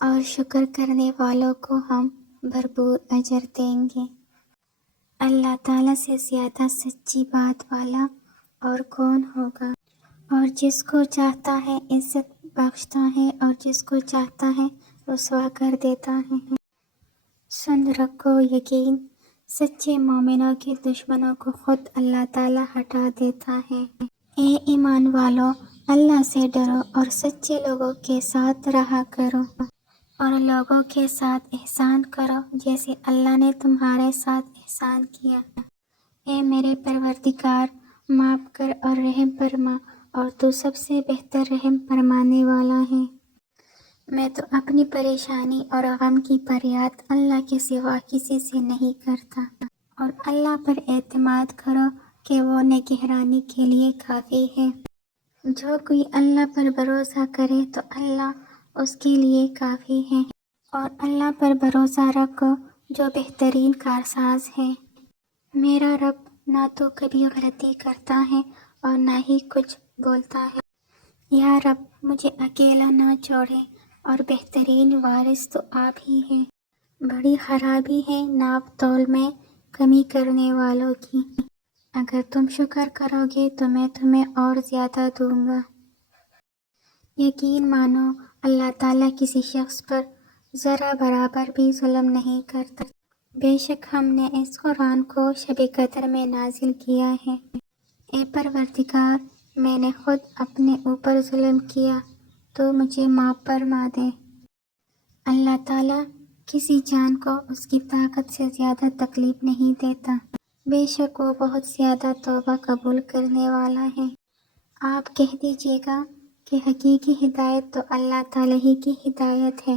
اور شکر کرنے والوں کو ہم بھرپور اجر دیں گے۔ اللہ تعالیٰ سے زیادہ سچی بات والا اور کون ہوگا؟ اور جس کو چاہتا ہے عزت بخشتا ہے اور جس کو چاہتا ہے رسوا کر دیتا ہے۔ سن رکھو یقین، سچے مومنوں کے دشمنوں کو خود اللہ تعالیٰ ہٹا دیتا ہے۔ اے ایمان والو، اللہ سے ڈرو اور سچے لوگوں کے ساتھ رہا کرو اور لوگوں کے ساتھ احسان کرو جیسے اللہ نے تمہارے ساتھ احسان کیا۔ اے میرے پروردگار، معاف کر اور رحم فرما، اور تو سب سے بہتر رحم فرمانے والا ہے۔ میں تو اپنی پریشانی اور غم کی فریاد اللہ کے سوا کسی سے نہیں کرتا، اور اللہ پر اعتماد کرو کہ وہ نگہبانی کے لیے کافی ہے۔ جو کوئی اللہ پر بھروسہ کرے تو اللہ اس کے لیے کافی ہے، اور اللہ پر بھروسہ رکھو جو بہترین کارساز ہے۔ میرا رب نہ تو کبھی غلطی کرتا ہے اور نہ ہی کچھ بولتا ہے۔ یا رب، مجھے اکیلا نہ چھوڑے، اور بہترین وارث تو آپ ہی ہیں۔ بڑی خرابی ہے ناپ تول میں کمی کرنے والوں کی۔ اگر تم شکر کرو گے تو میں تمہیں اور زیادہ دوں گا۔ یقین مانو، اللہ تعالیٰ کسی شخص پر ذرہ برابر بھی ظلم نہیں کرتا۔ بے شک ہم نے اس قرآن کو شب قدر میں نازل کیا ہے۔ اے پروردگار، میں نے خود اپنے اوپر ظلم کیا تو مجھے معاف فرما دے۔ اللہ تعالیٰ کسی جان کو اس کی طاقت سے زیادہ تکلیف نہیں دیتا، بے شک وہ بہت زیادہ توبہ قبول کرنے والا ہے۔ آپ کہہ دیجئے گا کہ حقیقی ہدایت تو اللہ تعالیٰ ہی کی ہدایت ہے۔